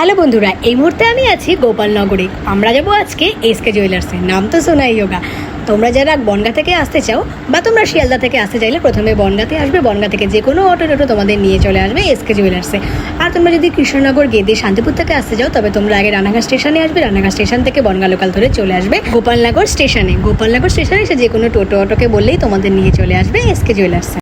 Hello বন্ধুরা, এই মুহূর্তে আমি আছি গোপালনগরে। আমরা যাবো আজকে এসকে জুয়েলার্সে। নাম তো শোনাই হোগা। তোমরা যারা বনগাঁ থেকে আসতে চাও বা তোমরা শিয়ালদা থেকে আসতে চাইলে প্রথমে বনগাঁতে আসবে। বনগাঁ থেকে যে কোনো অটো তোমাদের নিয়ে চলে আসবে এসকে জুয়েলার্সে। আর তোমরা যদি কৃষ্ণনগর গেদে শান্তিপুর থেকে আসতে চাও তবে তোমরা আগে রানাঘাট স্টেশনে আসবে। রানাঘাট স্টেশন থেকে বনগাঁ লোকাল ধরে চলে আসবে গোপালনগর স্টেশনে। গোপালনগর স্টেশনে এসে যে কোনো অটোকে বললেই তোমাদের নিয়ে চলে আসবে এসকে জুয়েলার্সে।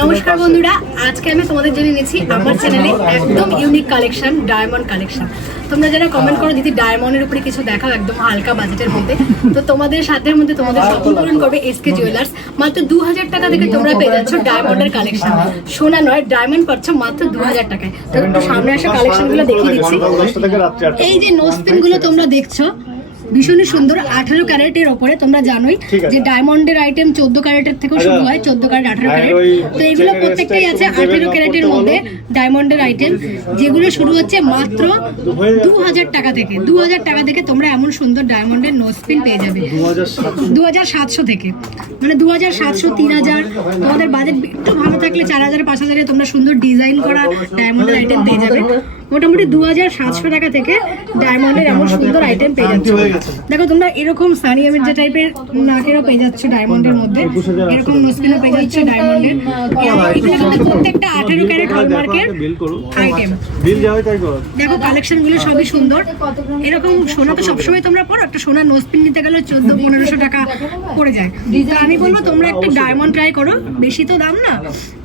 নমস্কার বন্ধুরা, আজকে আমি তোমাদের জন্য নিয়েছি আমার চ্যানেলে একদম ইউনিক কালেকশন, ডায়মন্ড কালেকশন। তোমরা যারা কমেন্ট করো দিদি ডায়মন্ডের উপরে কিছু দেখাও একদম হালকা বাজেটের মধ্যে, তো তোমাদের সাধ্যের মধ্যে তোমাদের স্বপ্ন পূরণ করবে এসকে জুয়েলার্স। মাত্র 2000 টাকা থেকে তোমরা পেয়ে যাচ্ছ ডায়মন্ডের কালেকশন। সোনা নয়, ডায়মন্ড পাচ্ছ মাত্র 2000 টাকায়। তো একটু সামনে আসা কালেকশন গুলো দেখিয়ে দিচ্ছি। এই যে নোজপিন গুলো তোমরা দেখছো ভীষণই সুন্দর, 18 ক্যারেটের ওপরে। তোমরা জানোই যে ডায়মন্ডের আইটেম 14 ক্যারেটের থেকেও শুরু হয়, 14 ক্যারেট 18 ক্যারেট। তো এগুলো প্রত্যেকটাই আছে 18 ক্যারেটের মধ্যে ডায়মন্ডের আইটেম, যেগুলো শুরু হচ্ছে মাত্র 2000 টাকা থেকে। 2000 টাকা থেকে তোমরা এমন সুন্দর ডায়মন্ডের নোজপিন পেয়ে যাবে 2700 থেকে, মানে 2700 3000। তোমাদের বাজেট একটু ভালো থাকলে 4000 5000 এ তোমরা সুন্দর ডিজাইন করা ডায়মন্ডের আইটেম পেয়ে যাবে। মোটামুটি 2700 টাকা থেকে ডায়মন্ডের এমন সুন্দর আইটেম পেয়ে যাচ্ছ। দেখো তোমরা এরকম সানিয়া মির্জা টাইপের নাকেরও পেয়ে যাচ্ছ ডায়মন্ডের মধ্যে, এরকম নোজপিনও পেয়ে যাচ্ছ ডায়মন্ডের। এগুলো কিন্তু প্রত্যেকটা 18 ক্যারেট হলমার্কের আইটেম। দেখো কালেকশন গুলো সবই সুন্দর। এরকম সোনা তো সবসময় তোমরা পড়ো, একটা সোনা নোজপিন নিতে গেলে 1400-1500 টাকা পড়ে যায়। তো আমি বলবো তোমরা একটা ডায়মন্ড ট্রাই করো, বেশি তো দাম না।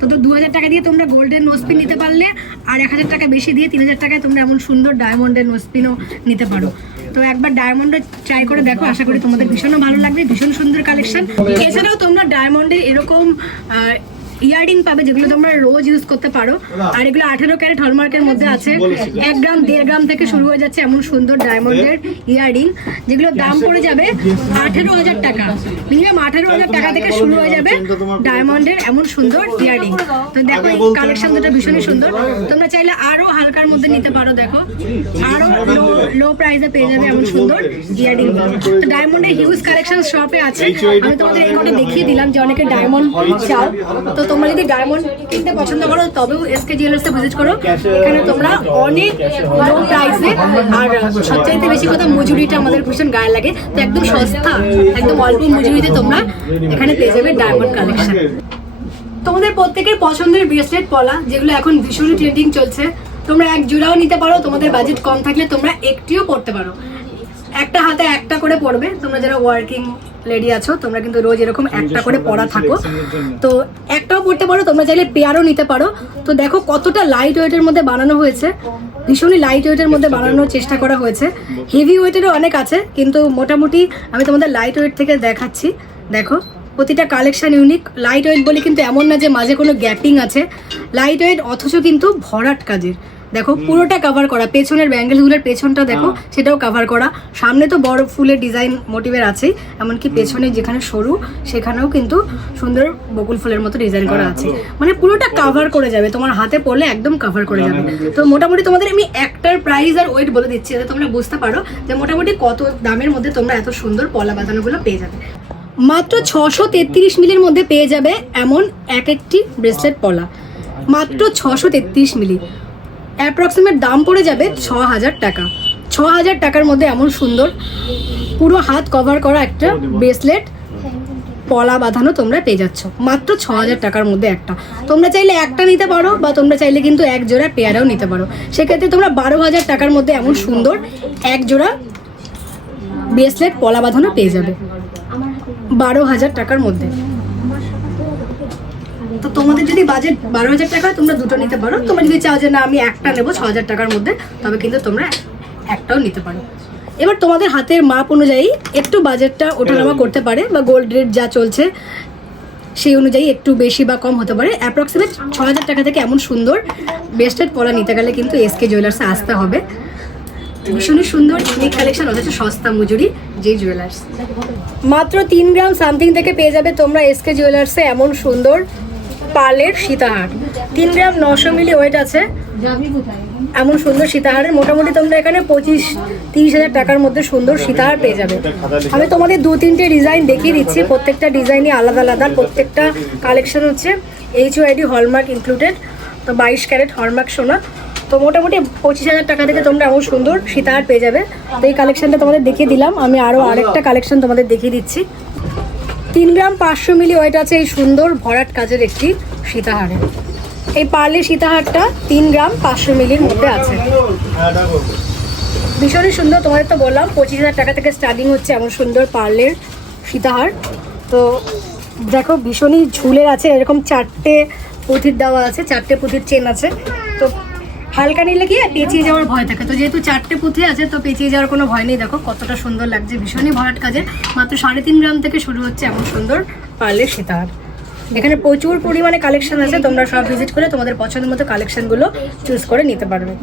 তো 2000 টাকা দিয়ে তোমরা গোল্ডের নোজপিন নিতে পারলে আর 1000 টাকা বেশি দিয়ে 3000 টাকায় তোমরা এমন সুন্দর ডায়মন্ডের নোজপিনও নিতে পারো। তো একবার ডায়মন্ড ট্রাই করে দেখো, আশা করি তোমাদের ভীষণ ভালো লাগবে। ভীষণ সুন্দর কালেকশন। এছাড়াও তোমরা ডায়মন্ডের এরকম ইয়াররিং পাবে যেগুলো তোমরা রোজ ইউজ করতে পারো। আর এগুলো 18 ক্যারেট হলমার্কের মধ্যে আছে। 1 গ্রাম 1.5 গ্রাম থেকে শুরু হয়ে যাচ্ছে এমন সুন্দর ডায়মন্ডের ইয়াররিং, যেগুলো দাম পড়ে যাবে 18,000 টাকা। মিনিমাম 18,000 টাকা থেকে শুরু হয়ে যাবে ডায়মন্ডের এমন সুন্দর ইয়াররিং। তো দেখো এই কালেকশন দুটো ভীষণই সুন্দর। তোমরা চাইলে আরো হালকার মধ্যে নিতে পারো। দেখো আরো লো প্রাইসে পেয়ে যাবে এমন সুন্দর ইয়াররিং। তো ডায়মন্ডের হিউজ কালেকশন শপে আছে। আমি তোমাদের এই কটা দেখিয়ে দিলাম যে অনেকে ডায়মন্ড চাও। তো তোমরা যদি ডায়মন্ড কিনতে পছন্দ করো তবেও এসকে জুয়েলার্সে ভিজিট করো। এখানে তোমরা অনেক লো প্রাইসে, আর সবচাইতে বেশি কথা মজুরিটা আমাদের ভীষণ গায়ে লাগে। তো একদম সস্তা, একদম অল্প মজুরিতে তোমরা এখানে পেয়ে যাবে ডায়মন্ড কালেকশন। তোমাদের প্রত্যেকের পছন্দের ব্রেসলেট পলা, যেগুলো এখন ভীষণই ট্রেন্ডিং চলছে। তোমরা এক জোড়াও নিতে পারো, তোমাদের বাজেট কম থাকলে তোমরা একটিও পড়তে পারো। একটা হাতে একটা করে পড়বে। তোমরা যারা ওয়ার্কিং লেডি আছো তোমরা কিন্তু রোজ এরকম একটা করে পড়া থাকো, তো একটাও পড়তে পারো। তোমরা চাইলে পেয়ারও নিতে পারো। তো দেখো কতটা লাইট ওয়েটের মধ্যে বানানো হয়েছে, ভীষণই লাইট ওয়েটের মধ্যে বানানোর চেষ্টা করা হয়েছে। হেভি ওয়েটেরও অনেক আছে, কিন্তু মোটামুটি আমি তোমাদের লাইট ওয়েট থেকে দেখাচ্ছি। দেখো প্রতিটা কালেকশন ইউনিক। লাইট ওয়েট বলে কিন্তু এমন না যে মাঝে কোনো গ্যাপিং আছে। লাইট ওয়েট অথচ কিন্তু ভরাট কাজের। দেখো পুরোটা কভার করা, পেছনের ব্যাঙ্গেলগুলোর পেছনটা দেখো সেটাও কভার করা। সামনে তো বড় ফুলের ডিজাইন মোটিভের আছেই, এমনকি পেছনে যেখানে সরু সেখানেও কিন্তু সুন্দর বকুল ফুলের মতো ডিজাইন করা আছে। মানে পুরোটা কভার করে যাবে, তোমার হাতে পড়লে একদম কভার করে যাবে। তো মোটামুটি তোমাদের আমি একটার প্রাইস আর ওয়েট বলে দিচ্ছি যাতে তোমরা বুঝতে পারো যে মোটামুটি কত দামের মধ্যে তোমরা এত সুন্দর পলা বাঁধানোগুলো পেয়ে যাবে। মাত্র 633 মিলির মধ্যে পেয়ে যাবে এমন একটি ব্রেসলেট পলা, মাত্র 633 মিলি। অ্যাপ্রক্সিমেট দাম পড়ে যাবে 6000 টাকা। 6000 টাকার মধ্যে এমন সুন্দর পুরো হাত কভার করা একটা ব্রেসলেট পলা বাঁধানো তোমরা পেয়ে যাচ্ছ মাত্র 6000 টাকার মধ্যে একটা। তোমরা চাইলে একটা নিতে পারো বা তোমরা চাইলে কিন্তু এক জোড়া পেয়ারাও নিতে পারো। সেক্ষেত্রে তোমরা 12,000 টাকার মধ্যে এমন সুন্দর এক জোড়া ব্রেসলেট পলা বাঁধানো পেয়ে যাবে 12,000 টাকার মধ্যে। তো তোমাদের যদি বাজেট 12,000 টাকা হয় তোমরা দুটো নিতে পারো। তোমরা যদি চাও যে না আমি একটা নেবো 6,000 টাকার মধ্যে, তবে কিন্তু তোমরা একটাও নিতে পারো। এবার তোমাদের হাতের মাপ অনুযায়ী একটু বাজেটটা ওঠানামা করতে পারে, বা গোল্ড রেট যা চলছে সেই অনুযায়ী একটু বেশি বা কম হতে পারে। অ্যাপ্রক্সিমেট 6,000 টাকা থেকে এমন সুন্দর ব্রেসলেট পলা নিতে গেলে কিন্তু এসকে জুয়েলার্সে আসতে হবে। ভীষণই সুন্দর ইউনিক কালেকশন, অথচ সস্তা মজুরি যে জুয়েলার্স। মাত্র 3 গ্রাম সামথিং থেকে পেয়ে যাবে তোমরা এসকে জুয়েলার্সে এমন সুন্দর পালের সীতাহার। 3 গ্রাম 900 মিলি ওয়েট আছে এমন সুন্দর সীতাহারের। মোটামুটি তোমরা এখানে 25-30 হাজার টাকার মধ্যে সুন্দর সীতাহার পেয়ে যাবে। আমি তোমাদের 2-3টে ডিজাইন দেখিয়ে দিচ্ছি, প্রত্যেকটা ডিজাইনই আলাদা আলাদা। প্রত্যেকটা কালেকশন হচ্ছে HOID হলমার্ক ইনক্লুডেড। তো 22 ক্যারেট হলমার্ক সোনা। তো মোটামুটি 25,000 টাকা থেকে তোমরা এমন সুন্দর সীতাহার পেয়ে যাবে। তো এই কালেকশনটা তোমাদের দেখিয়ে দিলাম, আমি আরও আরেকটা কালেকশন তোমাদের দেখিয়ে দিচ্ছি। 3 গ্রাম 500 মিলি ওয়েট আছে এই সুন্দর ভরাট কাজের একটি সীতাহারে। এই পার্লের সীতাহারটা 3 গ্রাম 500 মিলির মধ্যে আছে, ভীষণই সুন্দর। তোমাদের তো বললাম 25,000 টাকা থেকে স্টার্টিং হচ্ছে এমন সুন্দর পার্লের সীতাহার। তো দেখো ভীষণই ঝুলের আছে, এরকম 4টে পুঁথির দেওয়া আছে, 4টে পুঁথির চেন আছে। তো হালকা নিলে কি পেঁচিয়ে যাওয়ার ভয় থাকে, তো যেহেতু 4টে পুঁথি আছে তো পেঁচিয়ে যাওয়ার কোনো ভয় নেই। দেখো কতটা সুন্দর লাগছে, ভীষণই ভরাট কাজের। মাত্র 3.5 গ্রাম থেকে শুরু হচ্ছে এমন সুন্দর পার্লের সীতাহার। এখানে প্রচুর পরিমাণে কালেকশন আছে, তোমরা সব ভিজিট করে তোমাদের পছন্দ মতো কালেকশনগুলো চুজ করে নিতে পারবে।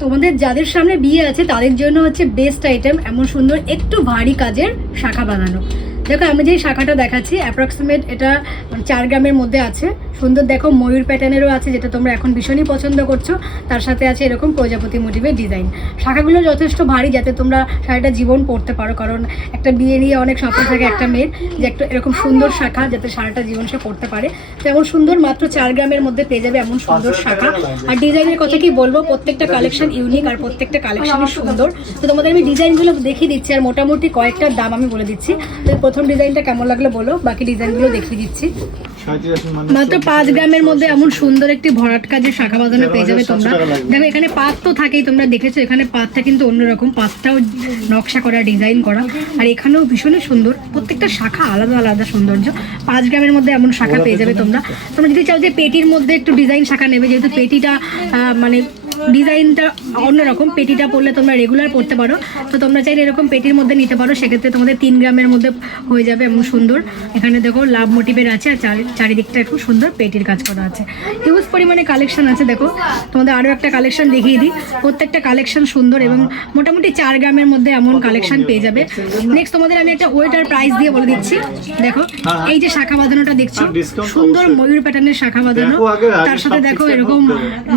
তোমাদের যাদের সামনে বিয়ে আছে তাদের জন্য হচ্ছে বেস্ট আইটেম এমন সুন্দর একটু ভারী কাজের শাখা বাঁধানো। দেখো আমি যে শাখাটা দেখাচ্ছি অ্যাপ্রক্সিমেট এটা 4 গ্রামের মধ্যে আছে। সুন্দর দেখো ময়ূর প্যাটার্নেরও আছে, যেটা তোমরা এখন ভীষণই পছন্দ করছো। তার সাথে আছে এরকম প্রজাপতি মোটিভের ডিজাইন। শাখাগুলো যথেষ্ট ভারী, যাতে তোমরা শাড়িটা জীবন পরতে পারো, কারণ একটা বিয়ে নিয়ে অনেক স্বপ্ন থাকে একটা মেয়ের যে একটা এরকম সুন্দর শাখা যাতে সারাটা জীবন সে পরতে পারে। তো এমন সুন্দর মাত্র 4 গ্রামের মধ্যে পেয়ে যাবে এমন সুন্দর শাখা। আর ডিজাইনের কথা কি বলবো, প্রত্যেকটা কালেকশন ইউনিক আর প্রত্যেকটা কালেকশনই সুন্দর। তো তোমাদের আমি ডিজাইনগুলো দেখিয়ে দিচ্ছি আর মোটামুটি কয়েকটার দাম আমি বলে দিচ্ছি। তো প্রথম ডিজাইনটা কেমন লাগলো বলো, বাকি ডিজাইনগুলো দেখিয়ে দিচ্ছি। মাত্র 5 গ্রামের মধ্যে এমন সুন্দর একটি ভরাট কাজের শাখা বাঁধানো পেয়ে যাবে তোমরা। দেখো এখানে পাত তো থাকেই, তোমরা দেখেছো এখানে পাতটা কিন্তু অন্যরকম, পাতটাও নকশা করা ডিজাইন করা। আর এখানেও ভীষণই সুন্দর, প্রত্যেকটা শাখা আলাদা আলাদা সৌন্দর্য। 5 গ্রামের মধ্যে এমন শাখা পেয়ে যাবে তোমরা। তোমরা যদি চাও যে পেটির মধ্যে একটু ডিজাইন শাখা নেবে, যেহেতু পেটিটা মানে ডিজাইনটা অন্যরকম, পেটিটা পরলে তোমরা রেগুলার পরতে পারো, তো তোমরা চাইলে এরকম পেটির মধ্যে নিতে পারো। সেক্ষেত্রে তোমাদের 3 গ্রামের মধ্যে হয়ে যাবে এমন সুন্দর। এখানে দেখো লাভ মোটিভের আছে আর চারিদিকটা খুব সুন্দর পেটির কাজ করা আছে। হিউজ পরিমাণে কালেকশন আছে। দেখো তোমাদের আরও একটা কালেকশন দেখিয়ে দিই, প্রত্যেকটা কালেকশন সুন্দর এবং মোটামুটি 4 গ্রামের মধ্যে এমন কালেকশন পেয়ে যাবে। নেক্সট তোমাদের আমি একটা ওয়েট আর প্রাইস দিয়ে বলে দিচ্ছি। দেখো এই যে শাখা বাঁধানোটা দেখছো, সুন্দর ময়ূর প্যাটার্নের শাখা বাঁধানো, তার সাথে দেখো এরকম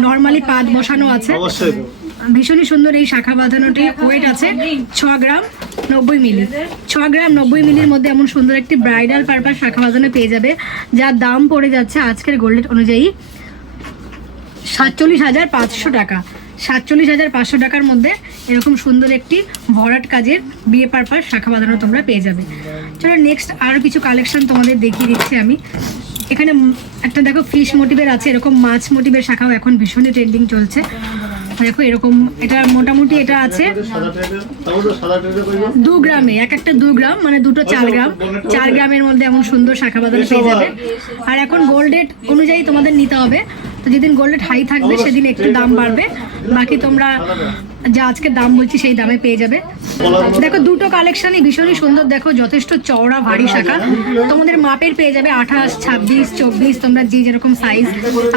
নর্মালি পাত বসানো আছে। ভীষণই সুন্দর এই শাখা বাঁধানোটি। ওয়েট আছে 6 গ্রাম 90 মিলি। 6 গ্রাম 90 মিলির মধ্যে এমন সুন্দর একটি ব্রাইডাল পারপাস শাখা বাঁধানো পেয়ে যাবে, যার দাম পড়ে যাচ্ছে আজকের গোল্ড রেট অনুযায়ী 47,500 টাকা। 47,500 টাকার মধ্যে এরকম সুন্দর একটি ভরাট কাজের বিয়ে পারপাস শাখা বাঁধানো তোমরা পেয়ে যাবে। চলো নেক্সট আরও কিছু কালেকশন তোমাদের দেখিয়ে দিচ্ছি আমি। এখানে একটা দেখো ফিশ মোটিভের আছে, এরকম মাছ মোটিভের শাখাও এখন ভীষণই ট্রেন্ডিং চলছে। দেখো এরকম এটা মোটামুটি এটা আছে 2 গ্রামে, এক একটা 2 গ্রাম মানে দুটো 4 গ্রাম। 4 গ্রামের মধ্যে এমন সুন্দর শাখা বাঁধানো পেয়ে যাবে। আর এখন গোল্ড রেট অনুযায়ী তোমাদের নিতে হবে, তো যেদিন গোল্ড রেট হাই থাকবে সেদিন একটু দাম বাড়বে, বাকি তোমরা যা আজকে দাম বলছি সেই দামে পেয়ে যাবে। দেখো দুটো কালেকশনই ভীষণই সুন্দর। দেখো যথেষ্ট চওড়া ভারী শাখা, তোমাদের মাপের পেয়ে যাবে 28, 26, 24, তোমরা যে যেরকম সাইজ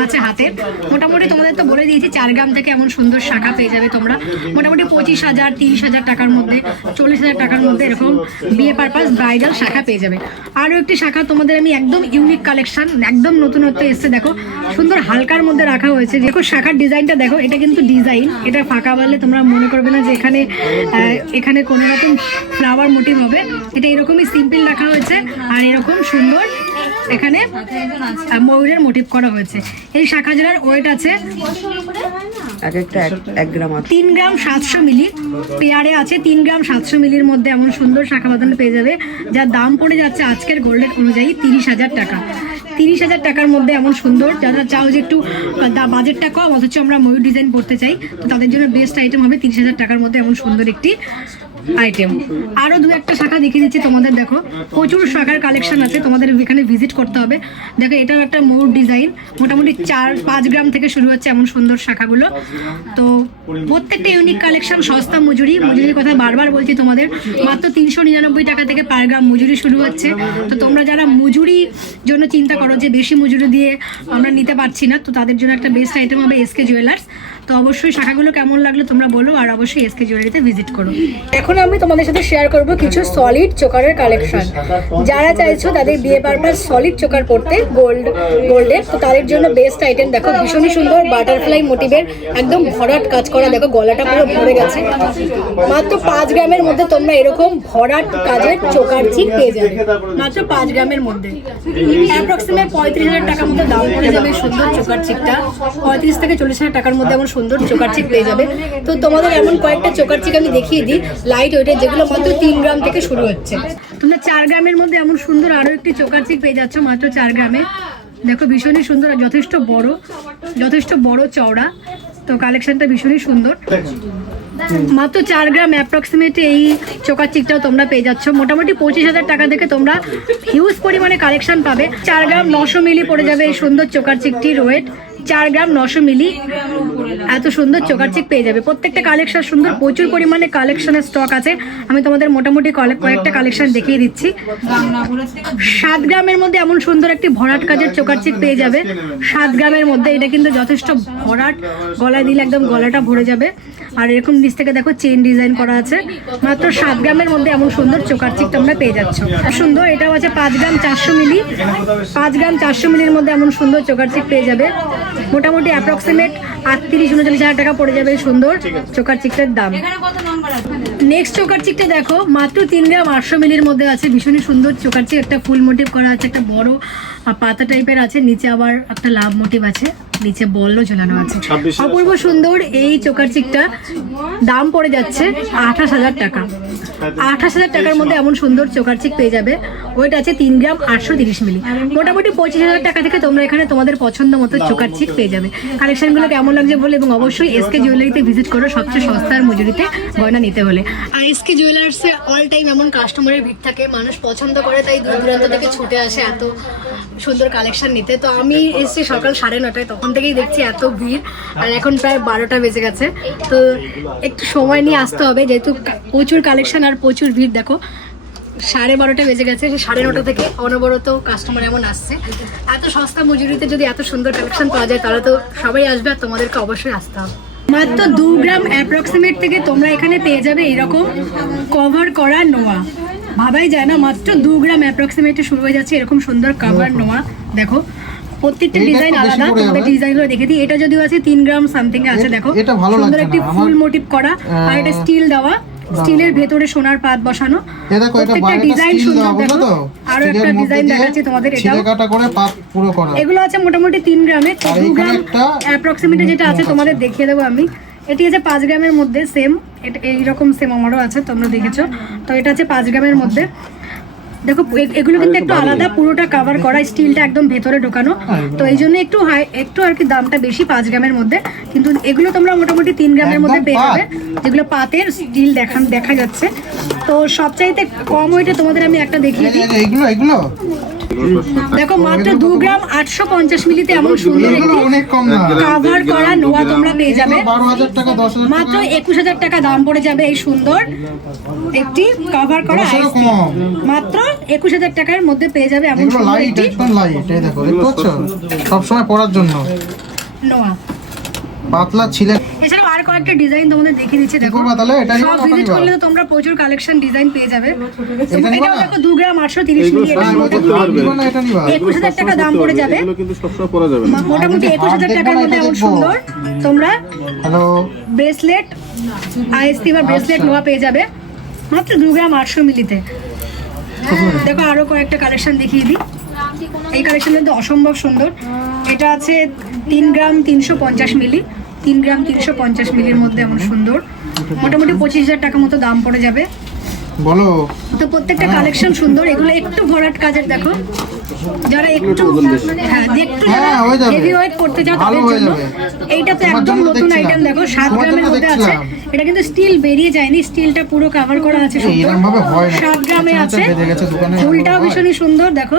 আছে হাতের। মোটামুটি তোমাদের তো বলে দিয়েছি 4 গ্রাম থেকে এমন সুন্দর শাখা পেয়ে যাবে তোমরা। মোটামুটি 25,000, 30,000 টাকার মধ্যে, 40,000 টাকার মধ্যে এরকম বিয়ে পারপাস ব্রাইডাল শাখা পেয়ে যাবে। আরও একটি শাখা তোমাদের আমি একদম ইউনিক কালেকশন, একদম নতুনত্ব এসছে। দেখো সুন্দর হালকার মধ্যে রাখা হয়েছে। দেখো শাখার ডিজাইনটা দেখো, এটা কিন্তু ডিজাইন, এটা ফাঁকা বললে তোমরা মনে করবে না যে এখানে কোনো রকম ফ্লাওয়ার মোটিভ হবে। এটা এরকমই সিম্পল রাখা হয়েছে আর এরকম সুন্দর এখানে ময়ূরের মোটিভ করা হয়েছে। এই শাখা জোড়ার ওয়েট আছে 1 গ্রাম 3 গ্রাম 700 মিলি। পেয়ারে আছে 3 গ্রাম 700 মিলির মধ্যে এমন সুন্দর শাখা বাঁধানো পেয়ে যাবে, যার দাম পড়ে যাচ্ছে আজকের গোল্ড রেট অনুযায়ী 30,000 টাকা। 30,000 টাকার মধ্যে এমন সুন্দর, যারা চাও যে একটু বাজেটটা কম অথচ আমরা ময়ূর ডিজাইন করতে চাই, তো তাদের জন্য বেস্ট আইটেম হবে 30,000 টাকার মধ্যে এমন সুন্দর একটি আইটেম। আরও 2-1টা শাখা দেখিয়ে দিচ্ছি তোমাদের। দেখো প্রচুর শাখার কালেকশন আছে, তোমাদের এখানে ভিজিট করতে হবে। দেখো এটাও একটা ময়ূর ডিজাইন, মোটামুটি 4-5 গ্রাম থেকে শুরু হচ্ছে এমন সুন্দর শাখাগুলো। তো প্রত্যেকটা ইউনিক কালেকশন, সস্তা মজুরির কথা বারবার বলছি তোমাদের। মাত্র 399 টাকা থেকে পার গ্রাম মজুরি শুরু হচ্ছে। তো তোমরা যারা মজুরি জন্য চিন্তা করো যে বেশি মজুরি দিয়ে আমরা নিতে পারছি না, তো তাদের জন্য একটা বেস্ট আইটেম হবে এসকে জুয়েলার্স। তো অবশ্যই শাখাগুলো কেমন লাগলো তোমরা বলো, আর অবশ্যই এসকে জুয়েলারিতে ভিজিট করো। এখন আমি তোমাদের সাথে শেয়ার করব কিছু সলিড চোকারের কালেকশন। যারা চাইছো তাদের বিয়ে পারপাস সলিড চোকার পড়তে গোল্ডের, তো তাদের জন্য বেস্ট আইটেম। দেখো ভীষণই সুন্দর বাটারফ্লাই মোটিভের একদম ভরাট কাজ করা, দেখো গলাটা পুরো ভরে গেছে। মাত্র 5 গ্রামের মধ্যে তোমরা এরকম ভরাট কাজের চোকার চিক পেয়ে যাবে, মাত্র 5 গ্রামের মধ্যে। অ্যাপ্রক্সিমেট 35,000 টাকার মধ্যে দাম পড়ে যাবে সুন্দর চোকার চিকটা। 35 থেকে 40,000 টাকার মধ্যে এমন সুন্দর চোকার চিক পেয়ে যাবে। তো তোমাদের এমন কয়েকটা চোকার চিক আমি দেখিয়ে দিই লাইট ওয়েটের, যেগুলো মাত্র 3 গ্রাম থেকে শুরু হচ্ছে। তোমরা 4 গ্রামের মধ্যে এমন সুন্দর আরো একটি চোকার চিক পেয়ে যাচ্ছ মাত্র 4 গ্রামে। দেখো ভীষণই সুন্দর আর যথেষ্ট বড় চওড়া, তো কালেকশনটা ভীষণই সুন্দর। মাত্র 4 গ্রাম অ্যাপ্রক্সিমেট এই চোকার চিকটাও তোমরা পেয়ে যাচ্ছ। মোটামুটি 25,000 টাকা থেকে তোমরা হিউজ পরিমাণে কালেকশন পাবে। 4 গ্রাম 900 মিলি পড়ে যাবে এই সুন্দর চোকার চিকটির ওয়েট। 4 গ্রাম 900 মিলি এত সুন্দর চোকার চিক পেয়ে যাবে। প্রত্যেকটা কালেকশন সুন্দর, প্রচুর পরিমাণে কালেকশনের স্টক আছে। আমি তোমাদের মোটামুটি কয়েকটা কালেকশন দেখিয়ে দিচ্ছি। 7 গ্রামের মধ্যে এমন সুন্দর একটি ভরাট কাজের চোকার চিক পেয়ে যাবে 7 গ্রামের মধ্যে। এটা কিন্তু যথেষ্ট ভরাট, গলায় দিলে একদম গলাটা ভরে যাবে। আর এরকম নিচ থেকে দেখো চেন ডিজাইন করা আছে। মাত্র 7 গ্রামের মধ্যে এমন সুন্দর চোকার চিক তোমরা পেয়ে যাচ্ছ। সুন্দর এটাও আছে 5 গ্রাম 400 মিলি। 5 গ্রাম 400 মিলির মধ্যে এমন সুন্দর চোকার চিক পেয়ে যাবে। মোটামুটি অ্যাপ্রক্সিমেট 38-39,000 টাকা পড়ে যাবে সুন্দর চোকার চিকটার দাম। নেক্সট চোকার চিকটা দেখো মাত্র 3 গ্রাম 800 মিলির মধ্যে আছে। ভীষণই সুন্দর চোকার চিক, একটা ফুল মোটিভ করা আছে, একটা বড় পাতা টাইপের আছে, নিচে আবার একটা লাভ মোটিভ আছে, নিচে বলও ঝোলানো আছে। অপূর্ব সুন্দর এই চোকার চিকটা দাম পড়ে যাচ্ছে 28,000 টাকা। 28,000 টাকার মধ্যে এমন সুন্দর চোকার চিক পেয়ে যাবে। ওইটা আছে 3 গ্রাম 830 মিলি। মোটামুটি 25,000 টাকা থেকে তোমরা এখানে তোমাদের পছন্দ মতো চোকার চিক পেয়ে যাবে। কালেকশনগুলো কেমন লাগছে বলে, এবং অবশ্যই এসকে জুয়েলারিতে ভিজিট করো সবচেয়ে সস্তার মজুরিতে গয়না নিতে হলে। আর এসকে জুয়েলার্সে অল টাইম এমন কাস্টমারের ভিড় থাকে, মানুষ পছন্দ করে, তাই দূর দূরান্ত থেকে ছুটে আসে এত সুন্দর কালেকশন নিতে। তো আমি এসেছি সকাল 9:30, তখন থেকেই দেখছি এত ভিড়, আর এখন প্রায় 12টা বেজে গেছে। তো একটু সময় নিয়ে আসতে হবে, যেহেতু প্রচুর কালেকশন আর প্রচুর ভিড়। দেখো 12:30 বেজে গেছে, 9:30 থেকে অনবরত কাস্টমার এমন আসছে। এত সস্তা মজুরিতে যদি এত সুন্দর কালেকশন পাওয়া যায় তাহলে তো সবাই আসবে, আর তোমাদেরকে অবশ্যই আসতে হবে। মাত্র 2 গ্রাম অ্যাপ্রক্সিমেট থেকে তোমরা এখানে পেয়ে যাবে এরকম কভার করা নোয়া। ভাবাই যায় না, মাত্র 2 গ্রাম অ্যাপ্রক্সিমেটে শুরু হয়ে যাচ্ছে এরকম সুন্দর কভার নোয়া। দেখো প্রত্যেকটা ডিজাইন আলাদা, তোমাদের ডিজাইনগুলো দেখে দিই। এটা যদিও আছে 3 গ্রাম সামথিং এ আছে। দেখো সুন্দর একটি ফুল মোটিভ করা, আর এটা স্টিল দেওয়া, স্টিলের ভেতরে সোনার পাত বসানো। প্রত্যেকটা ডিজাইন সুন্দর। দেখো আরো একটা ডিজাইন দেখাচ্ছি তোমাদের, এটাও এগুলো আছে মোটামুটি 3 গ্রামে। 2 গ্রাম অ্যাপ্রক্সিমেটে যেটা আছে তোমাদের দেখিয়ে দেবো আমি। এটি আছে 5 গ্রামের মধ্যে, সেম এটা এইরকম সেম আমারও আছে, তোমরা দেখেছো। তো এটা আছে 5 গ্রামের মধ্যে। দেখো এগুলো কিন্তু একটু আলাদা, পুরোটা কভার করা, স্টিলটা একদম ভেতরে ঢোকানো, তো এই জন্য একটু আর কি দামটা বেশি 5 গ্রামের মধ্যে। কিন্তু এগুলো তোমরা মোটামুটি 3 গ্রামের মধ্যে পেয়ে যাবে, যেগুলো পাতের স্টিল দেখা যাচ্ছে। তো সবচাইতে কম ওইটা তোমাদের আমি একটা দেখিয়ে দিই। দেখো মাত্র 2 গ্রাম 850 মিলিতে এমন সুন্দর একটি কভার করা নোয়া তোমরা পেয়ে যাবে। মাত্র 21,000 টাকা দাম পড়ে যাবে এই সুন্দর একটি কভার করা আইসক্রিম। মাত্র 21,000 টাকার মধ্যে পেয়ে যাবে এমন সুন্দর একটি সবসময় পরার জন্য নোয়া। পাতলা ছিলে। এছাড়াও আর কয়েকটা ডিজাইন তোমাদের দেখিয়ে দিচ্ছি। দেখো সব ভিজিট করলে তো তোমরা প্রচুর কালেকশন ডিজাইন পেয়ে যাবে। এটাও দেখো 2 গ্রাম 830 মিলি, এটার মধ্যে 21,000 টাকা দাম পড়ে যাবে। মোটামুটি 21,000 টাকার মধ্যে এমন সুন্দর তোমরা ব্রেসলেট আইএসটি বা ব্রেসলেট নোয়া পেয়ে যাবে মাত্র 2 গ্রাম 800 মিলিতে। দেখো আরো কয়েকটা কালেকশন দেখিয়ে দিই। এই কালেকশন কিন্তু অসম্ভব সুন্দর। এটা আছে 3 গ্রাম 350 মিলি। 3 গ্রাম 350 মিলির মধ্যে এমন সুন্দর, মোটামুটি 25,000 টাকা মতো দাম পড়ে যাবে। বলো তো প্রত্যেকটা কালেকশন সুন্দর। এগুলো একটু ভরাট কাজের, দেখো যারা একটু হেভি ওয়েট করতে চাও তাদের জন্য এইটা তো একদম নতুন আইটেম। দেখো 7 গ্রামের মধ্যে আছে, এটা কিন্তু স্টিল বেরিয়ে যায়নি, স্টিলটা পুরো কভার করা আছে সুন্দর। 7 গ্রামে আছে, ফুলটাও ভীষণই সুন্দর। দেখো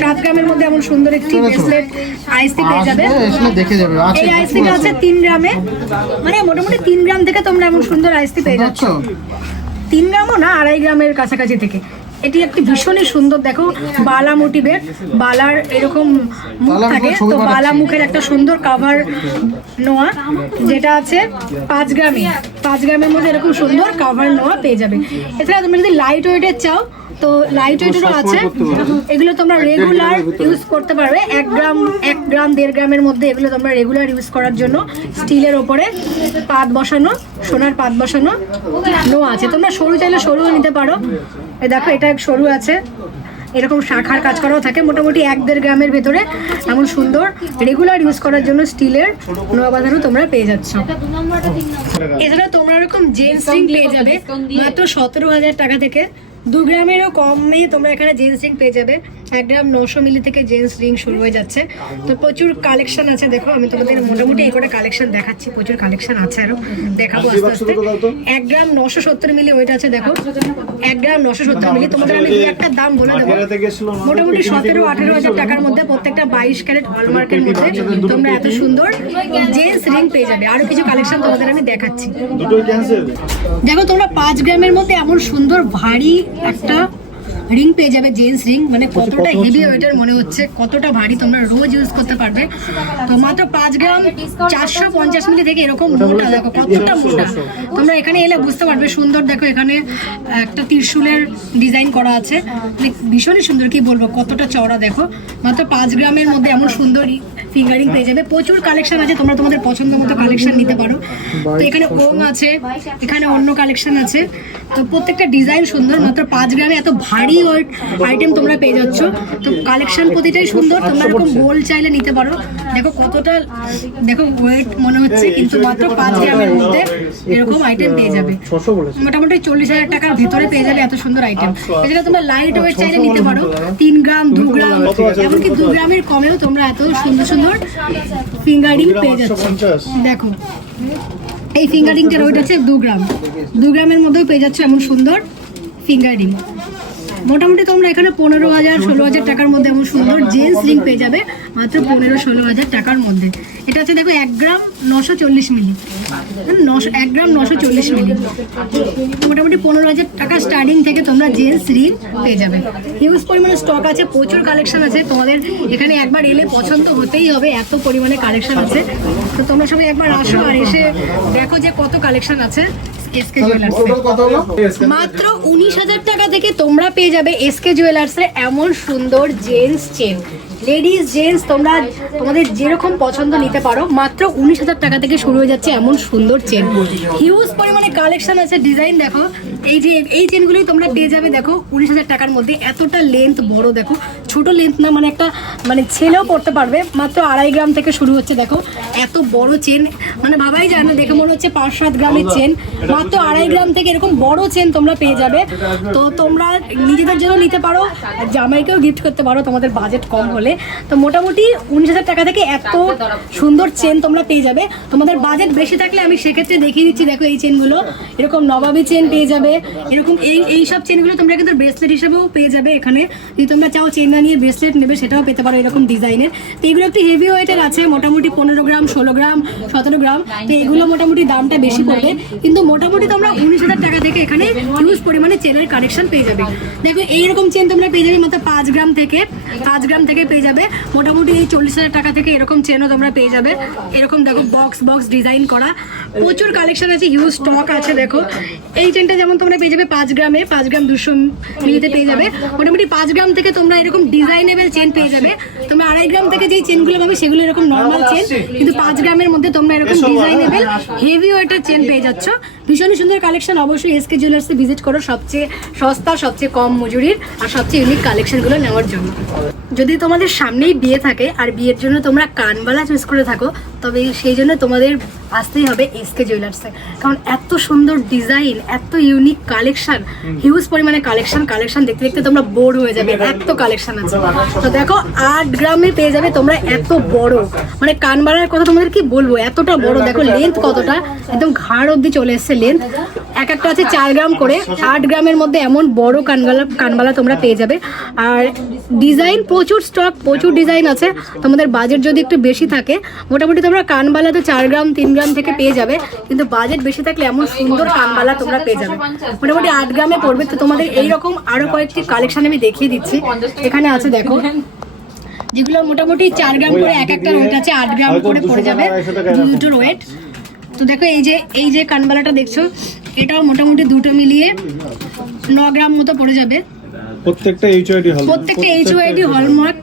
7 গ্রামের মধ্যে এমন সুন্দর একটি ব্রেসলেট আইসি পেয়ে যাবে। এই আইসিটা আছে 3 গ্রামে, মানে মোটামুটি 3 গ্রাম থেকে তোমরা এমন সুন্দর আইসি পেয়ে যাচ্ছ। 3 গ্রামও না, 2.5 গ্রামের কাছাকাছি থেকে এটি একটি ভীষণই সুন্দর, দেখো বালা মোটিভের, বালার এরকম মুখ বালার থাকে, উপর ছবি তো বালা বানাচ্ছে। মুখের একটা সুন্দর কাভার নোয়া, যেটা আছে 5 গ্রামে, 5 গ্রামের মধ্যে এরকম সুন্দর কাভার নোয়া পেয়ে যাবে। এছাড়া তুমি যদি লাইট ওয়েটের চাও তো লাইট ওয়েটেরও আছে, এগুলো তোমরা রেগুলার ইউজ করতে পারবে। 1 গ্রাম 1.5 গ্রামের মধ্যে এগুলো তোমরা রেগুলার ইউজ করার জন্য স্টিলের ওপরে পাত বসানো, সোনার পাত বসানো নোয়া আছে। তোমরা সরু চাইলে সরুও নিতে পারো। এই দেখো এটা সরু আছে, এরকম শাখার কাজ করাও থাকে। মোটামুটি 1-1.5 গ্রামের ভেতরে এমন সুন্দর রেগুলার ইউজ করার জন্য স্টিলের নোয়া বাঁধানো তোমরা পেয়ে যাচ্ছ। এছাড়া তোমরা এরকম জেন্টস রিং পেয়ে যাবে মাত্র 17,000 টাকা থেকে। 2 গ্রামেরও কমে তোমরা এখানে জেন্টস রিং পেয়ে যাবে। 1 গ্রাম 900 মিলি থেকে জেন্টস রিং শুরু হয়ে যাচ্ছে। তো প্রচুর কালেকশন আছে, দেখো আমি তোমাদের মোটামুটি এই করে কালেকশন দেখাচ্ছি, প্রচুর কালেকশন আছে আরো, দেখাবো আস্তে আস্তে। 1 গ্রাম 970 মিলি ওইটা আছে, দেখো 1 গ্রাম 970 মিলি। তোমাদের আমি এই একটা দাম বলে দেবো, মোটামুটি 17-18 হাজার টাকার মধ্যে প্রত্যেকটা 22 ক্যারেট হলমার্কের মধ্যে তোমরা এত সুন্দর জেন্টস রিং পেয়ে যাবে। আরো কিছু কালেকশন তোমাদের আমি দেখাচ্ছি। দেখো তোমরা 5 গ্রামের মধ্যে এমন সুন্দর ভারী একটা রিং পেয়ে যাবে, জেন্টস রিং, মানে কতটা হেভি ওয়েটের মনে হচ্ছে, কতটা ভারী, তোমরা রোজ ইউজ করতে পারবে। তো মাত্র 5 গ্রাম 450 মিলি থেকে এরকম মোটা, দেখো কতটা মোটা, তোমরা এখানে এলে বুঝতে পারবে। সুন্দর দেখো এখানে একটা ত্রিশূলের ডিজাইন করা আছে, মানে ভীষণই সুন্দর, কি বলবো কতটা চওড়া। দেখো মাত্র 5 গ্রামের মধ্যে এমন সুন্দর ফিঙ্গারিং পেয়ে যাবে। প্রচুর কালেকশন আছে, তোমরা তোমাদের পছন্দ মতো কালেকশন নিতে পারো। তো এখানে ওম আছে, এখানে অন্য কালেকশন আছে, তো প্রত্যেকটা ডিজাইন সুন্দর। মাত্র 5 গ্রামে এত ভারী ওয়েট আইটেম তোমরা পেয়ে যাচ্ছ। তো কালেকশন প্রতিটাই সুন্দর, তোমরা এরকম গোল্ড চাইলে নিতে পারো। দেখো কতটা, দেখো ওয়েট মনে হচ্ছে, কিন্তু মাত্র 5 গ্রামের মধ্যে এরকম আইটেম পেয়ে যাবে। মোটামুটি 40,000 টাকার ভিতরে পেয়ে যাবে এত সুন্দর আইটেম। এছাড়া তোমরা লাইট ওয়েট চাইলে নিতে পারো, 3 গ্রাম 2 গ্রাম এমনকি 2 গ্রামের কমেও তোমরা এত সুন্দর সুন্দর ফিঙ্গারিং পেয়ে যাচ্ছ। দেখো এই ফিঙ্গারিংটার ওয়েট আছে 2 গ্রাম, 2 গ্রামের মধ্যেও পেয়ে যাচ্ছ এমন সুন্দর ফিঙ্গারিং। মোটামুটি তোমরা এখানে 15,000-16,000 টাকার মধ্যে এমন সুন্দর জেন্টস রিং পেয়ে যাবে মাত্র 15-16,000 টাকার মধ্যে। এটা হচ্ছে দেখো 1 গ্রাম 940 মিলি, 1 গ্রাম 940 মিলি, মোটামুটি 15,000 টাকা স্টার্টিং থেকে তোমরা জেন্টস রিং পেয়ে যাবে। হিউজ পরিমাণে স্টক আছে, প্রচুর কালেকশন আছে, তোমাদের এখানে একবার এলে পছন্দ হতেই হবে, এত পরিমাণে কালেকশন আছে। তো তোমরা সবাই একবার আসো আর এসে দেখো যে কত কালেকশন আছে এসকে জুয়েলার্সে। মাত্র 19,000 টাকা থেকে তোমরা পেয়ে যাবে এসকে জুয়েলার্সে এমন সুন্দর জেন্টস চেন। লেডিস জেন্টস তোমরা তোমাদের যেরকম পছন্দ নিতে পারো, মাত্র 19,000 টাকা থেকে শুরু হয়ে যাচ্ছে এমন সুন্দর চেন। হিউজ পরিমাণে কালেকশন আছে, ডিজাইন দেখো, এই যে এই চেনগুলোই তোমরা পেয়ে যাবে দেখো 19,000 টাকার মধ্যে। এতটা লেন্থ বড়, দেখো ছোট লেন্থ না, মানে একটা মানে ছেলেও পড়তে পারবে। মাত্র 2.5 গ্রাম থেকে শুরু হচ্ছে, দেখো এত বড় চেন, মানে ভাবাই যায় না, দেখে মনে হচ্ছে 5-7 গ্রামের চেন। মাত্র 2.5 গ্রাম থেকে এরকম বড় চেন তোমরা পেয়ে যাবে। তো তোমরা নিজেদের জন্য নিতে পারো, জামাইকেও গিফট করতে পারো তোমাদের বাজেট কম হলে। তো মোটামুটি 19,000 টাকা থেকে এত সুন্দর চেন তোমরা পেয়ে যাবে। তোমাদের বাজেট বেশি থাকলে আমি সেক্ষেত্রে দেখিয়ে দিচ্ছি, দেখো এই চেনগুলো এরকম নবাবী চেন পেয়ে যাবে, এরকম এই সব চেনগুলো তোমরা কিন্তু ব্রেসলেট হিসেবেও পেয়ে যাবে। এখানে যদি তোমরা চাও চেন না নিয়ে ব্রেসলেট নেবে সেটাও পেতে পারো এরকম ডিজাইনের। তো এগুলো একটু হেভি ওয়েটের আছে, মোটামুটি 15 গ্রাম 16 গ্রাম 17 গ্রাম। তো এগুলো মোটামুটি দামটা বেশি পড়বে, কিন্তু মোটামুটি তোমরা 19,000 টাকা থেকে এখানে হিউজ পরিমাণে চেনের কালেকশন পেয়ে যাবে। দেখো এইরকম চেন তোমরা পেয়ে যাবে মাত্র 5 গ্রাম থেকে পেয়ে যাবে। মোটামুটি এই 40,000 টাকা থেকে এরকম চেনও তোমরা পেয়ে যাবে। এরকম দেখো বক্স ডিজাইন করা, প্রচুর কালেকশন আছে, হিউজ স্টক আছে। দেখো এই চেনটা যেমন তোমরা পেয়ে যাবে 5 গ্রাম 200 মিলিতে পেয়ে যাবে। মোটামুটি 5 গ্রাম থেকে তোমরা এরকম ডিজাইনেবল চেন পেয়ে যাবে। তোমরা 2.5 গ্রাম থেকে যেই চেনগুলো পাবে সেগুলো এরকম নর্মাল চেন, কিন্তু 5 গ্রামের মধ্যে তোমরা এরকম ডিজাইনেবল হেভি ওয়েটের চেন পেয়ে যাচ্ছ। ভীষণ সুন্দর কালেকশন। অবশ্যই এসকে জুয়েলার্সে ভিজিট করো, সবচেয়ে সস্তা, সবচেয়ে কম মজুরির আর সবচেয়ে ইউনিক কালেকশনগুলো নেওয়ার জন্য। যদি তোমাদের সামনেই বিয়ে থাকে আর বিয়ের জন্য তোমরা কানবালা চুজ করে থাকো, তবে সেই জন্য তোমাদের আসতেই হবে এসকে জুয়েলার্সে, কারণ এত সুন্দর ডিজাইন, এত ইউনিক কালেকশন, হিউজ পরিমাণে কালেকশন দেখতে দেখতে তোমরা বোর হয়ে যাবে, এত কালেকশন আছে। তো দেখো 8 গ্রামে পেয়ে যাবে তোমরা এত বড়, মানে কানবালার কথা তোমাদের কি বলবো, এতটা বড়। দেখো লেন্থ কতটা, একদম ঘাড় অব্দি চলে এসছে লেন্থ। একটা আছে 4 গ্রাম করে, 8 গ্রামের মধ্যে এমন বড় কানবালা তোমরা পেয়ে যাবে। আর ডিজাইন প্রচুর স্টক, প্রচুর ডিজাইন আছে। তোমাদের বাজেট যদি একটু বেশি থাকে, মোটামুটি তোমরা কানবালা তো 4 গ্রাম 3 গ্রাম গ্রাম থেকে পেয়ে যাবে, কিন্তু বাজেট বেশি থাকলে এমন সুন্দর কানবালা তোমরা পেয়ে যাবে। মোটামুটি 8 গ্রামে পড়বে। তো তোমাদের এইরকম আরো কয়েকটি কালেকশন আমি দেখিয়ে দিচ্ছি। এখানে আছে দেখো, যেগুলো মোটামুটি 4 গ্রাম করে এক একটা ওয়েট আছে, 8 গ্রাম করে পড়ে যাবে দুটোর ওয়েট। তো দেখো এই যে কানবালাটা দেখছো, এটাও মোটামুটি দুটো মিলিয়ে 9 গ্রাম মতো পড়ে যাবে। প্রত্যেকটা এইচওআইডি হলমার্ক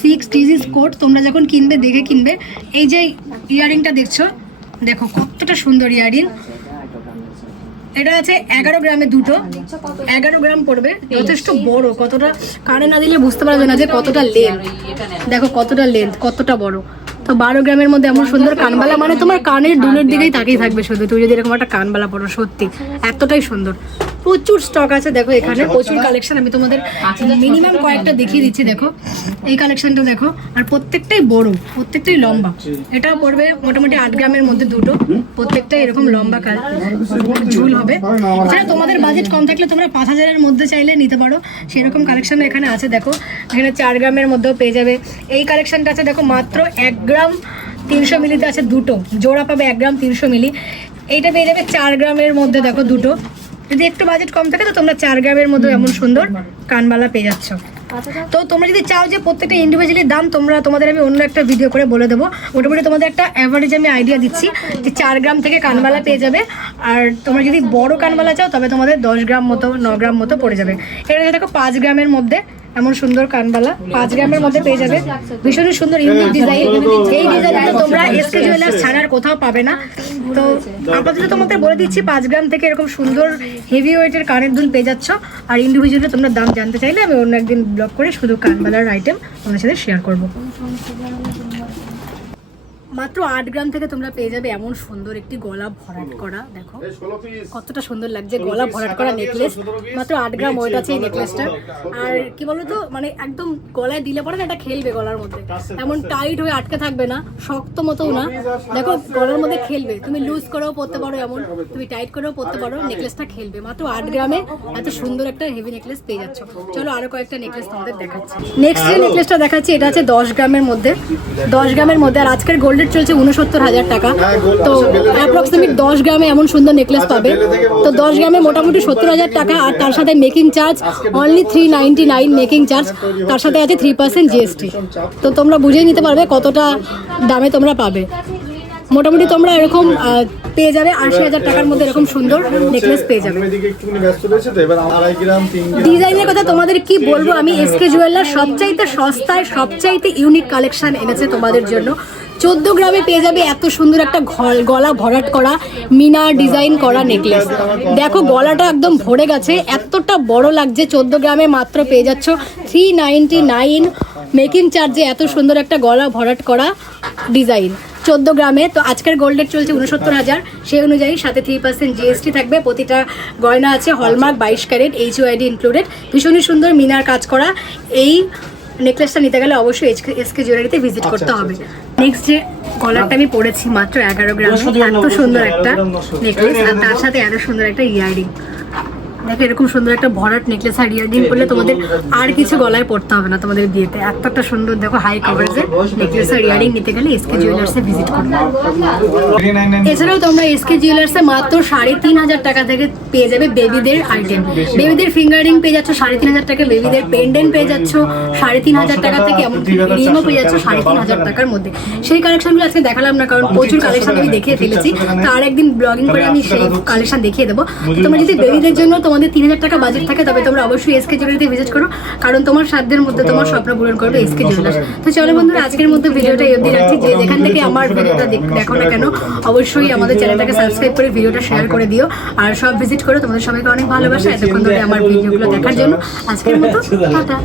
6 ডিজিজ কোড। তোমরা যখন কিনবে দেখে কিনবে। এই যে ইয়ারিংটা দেখছো, দেখো কতটা সুন্দর ইয়ারিং। এটা আছে 11 গ্রামে দুটো, 11 গ্রাম পড়বে, যথেষ্ট বড়। কতটা কানে না দিলে বুঝতে পারবে না যে কতটা লেন্থ, দেখো কতটা লেন্থ, কতটা বড়। তো 12 গ্রামের মধ্যে এমন সুন্দর কানবালা, মানে তোমার কানের দুলের দিকেই তাকিয়ে থাকবে শুধু তুমি যদি এরকম একটা কানবালা পড়ো। সত্যি এতটাই সুন্দর। প্রচুর স্টক আছে দেখো, এখানে প্রচুর কালেকশন। আমি তোমাদের মিনিমাম কয়েকটা দেখিয়ে দিচ্ছি। দেখো এই কালেকশনটা দেখো, আর প্রত্যেকটাই বড়, প্রত্যেকটাই লম্বা। এটাও পড়বে মোটামুটি 8 গ্রামের মধ্যে দুটো, প্রত্যেকটাই এরকম লম্বা ঝুল হবে। এছাড়া তোমাদের বাজেট কম থাকলে তোমরা 5000-এর মধ্যে চাইলে নিতে পারো, সেরকম কালেকশন এখানে আছে। দেখো এখানে 4 গ্রামের মধ্যেও পেয়ে যাবে। এই কালেকশনটা আছে দেখো, মাত্র 1 গ্রাম 300 মিলিতে আছে দুটো, জোড়া পাবে 1 গ্রাম 300 মিলি। এইটা পেয়ে যাবে 4 গ্রামের মধ্যে দেখো দুটো। যদি একটু বাজেট কম থাকে তো তোমরা 4 গ্রামের মধ্যে এমন সুন্দর কানবালা পেয়ে যাচ্ছ। তো তোমরা যদি চাও যে প্রত্যেকটা ইন্ডিভিজুয়ালি দাম তোমাদের আমি অন্য একটা ভিডিও করে বলে দেবো। মোটামুটি তোমাদের একটা অ্যাভারেজ আমি আইডিয়া দিচ্ছি যে 4 গ্রাম থেকে কানবালা পেয়ে যাবে। আর তোমরা যদি বড় কানবালা চাও তবে তোমাদের 10 গ্রাম মতো 9 গ্রাম মতো পড়ে যাবে। এটা দেখো 5 গ্রামের মধ্যে এমন সুন্দর কানবালা 5 গ্রামের মধ্যে পেয়ে যাবে। ভীষণই সুন্দর ইউনিক ডিজাইন। এই ডিজাইনটা তোমরা এসকে জুয়েলার্স ছাড়ার কোথাও পাবে না। তো আপাতত তোমাদের বলে দিচ্ছি 5 গ্রাম থেকে এরকম সুন্দর হেভি ওয়েটের কানের দুল পেয়ে যাচ্ছ। আর ইন্ডিভিজুয়ালি তোমরা দাম জানতে চাইলে আমি অন্য একদিন ব্লগ করে শুধু কানবালার আইটেম তোমাদের সাথে শেয়ার করবো। মাত্র 8 গ্রাম থেকে তোমরা পেয়ে যাবে এমন সুন্দর একটি গলা ভরাট করা। দেখো কতটা সুন্দর লাগছে, গলা ভরাট করা নেকলেস। মাত্র 8 গ্রাম ওয়েট আছে এই নেকলেসটা। আর কি বলতো, মানে একদম গলায় দিলে পরে না এটা খেলবে গলার মধ্যে, এমন টাইট হয়ে আটকে থাকবে না, শক্ত মতোও না। দেখো গলার মধ্যে খেলবে, তুমি লুজ করেও পরতে পারো, এমন তুমি টাইট করেও পরতে পারো, নেকলেসটা খেলবে। মাত্র 8 গ্রামে এত সুন্দর একটা হেভি নেকলেস পেয়ে যাচ্ছ। চলো আরো কয়েকটা নেকলেস তোমাদের দেখাচ্ছি। নেক্সট যে নেকলেসটা দেখাচ্ছি এটা আছে 10 গ্রামের মধ্যে, 10 গ্রামের মধ্যে। আর আজকের গোল্ডের চলছে 69,000 টাকা। তো অ্যাপ্রক্সিমেট 10 গ্রামে এমন সুন্দর নেকলেস পাবে। তো 10 গ্রামে মোটামুটি 70,000 টাকা। আর তার সাথে making charge only 399 making charge, তার সাথে আছে 3% জিএসটি। তো তোমরা বুঝেই নিতে পারবে কতটা দামে তোমরা পাবে। মোটামুটি তোমরা এরকম পেয়ে যাবে 80,000 টাকার মধ্যে এরকম সুন্দর নেকলেস পেয়ে যাবে। ডিজাইনের কথা তোমাদের কি বলবো আমি, এসকে জুয়েলার সবচাইতে সস্তায় সবচাইতে ইউনিক কালেকশন এনেছে তোমাদের জন্য। 14 গ্রামে পেয়ে যাবে এত সুন্দর একটা গলা ভরাট করা মিনা ডিজাইন করা নেকলেস। দেখো গলাটা একদম ভরে গেছে, এতটা বড় লাগছে। 14 গ্রামে মাত্র পেয়ে যাচ্ছ 399 মেকিং চার্জে এত সুন্দর একটা গলা ভরাট করা ডিজাইন 14 গ্রামে। তো আজকের গোল্ডের চলছে 69,000, সেই অনুযায়ী সাথে 3% জিএসটি থাকবে। প্রতিটা গয়না আছে হলমার্ক 22 ক্যারেট, এইচওআইডি ইনক্লুডেড। ভীষণই সুন্দর মিনার কাজ করা এই নেকলেসটা নিতে গেলে অবশ্যই এসকে জুয়েলারিতে ভিজিট করতে হবে। নেক্সট যে কলারটা আমি পরেছি মাত্র 11 গ্রামে, এত সুন্দর একটা নেকলেস আর তার সাথে এত সুন্দর একটা ইয়ারিং। দেখো এরকম সুন্দর একটা ভরাট নেকলেস আর ইয়ারিং করলে তোমাদের আর কিছু গলায় পড়তে হবে না তোমাদের বিয়েতে। এতটা সুন্দর দেখো হাই কভারেজের নেকলেস আর ইয়ারিং নিতে গেলে এসকে জুয়েলার্সে ভিজিট করবে। এছাড়াও তোমরা এসকে জুয়েলার্সে মাত্র 3,500 টাকা থেকে পেয়ে যাবে বেবিদের আইটেম। বেবিদের ফিঙ্গারিং পেয়ে যাচ্ছ 3,500 টাকা, বেবিদের পেন্ডেন্ট পেয়ে যাচ্ছ 3,500 টাকা থেকে, এমনকি রিংও পেয়ে যাচ্ছ 3,500 টাকার মধ্যে। সেই কালেকশনগুলো আজকে দেখালাম না, কারণ প্রচুর কালেকশন আমি দেখিয়ে ফেলেছি। তার একদিন ব্লগিং করে আমি সেই কালেকশন দেখিয়ে দেবো। তোমরা যদি বেবিদের জন্য তোমাদের 3,000 টাকা বাজেট থাকে তবে তোমরা অবশ্যই এসকে জুয়েলারিতে ভিজিট করো, কারণ তোমার সাধ্যের মধ্যে তোমার স্বপ্ন পূরণ করবে এসকে জুয়েলার্স। তো চলো বন্ধুরা, আজকের মধ্যে ভিডিওটা এই অবধি রাখছি। যে যেখান থেকে আমার ভিডিওটা দেখো না কেন অবশ্যই আমাদের চ্যানেলটাকে সাবস্ক্রাইব করে ভিডিওটা শেয়ার করে দিও। আর সব ভিজিট করো। তোমাদের সবাইকে অনেক ভালোবাসা এতক্ষণ ধরে আমার ভিডিওগুলো দেখার জন্য। আজকের মতো টাটা।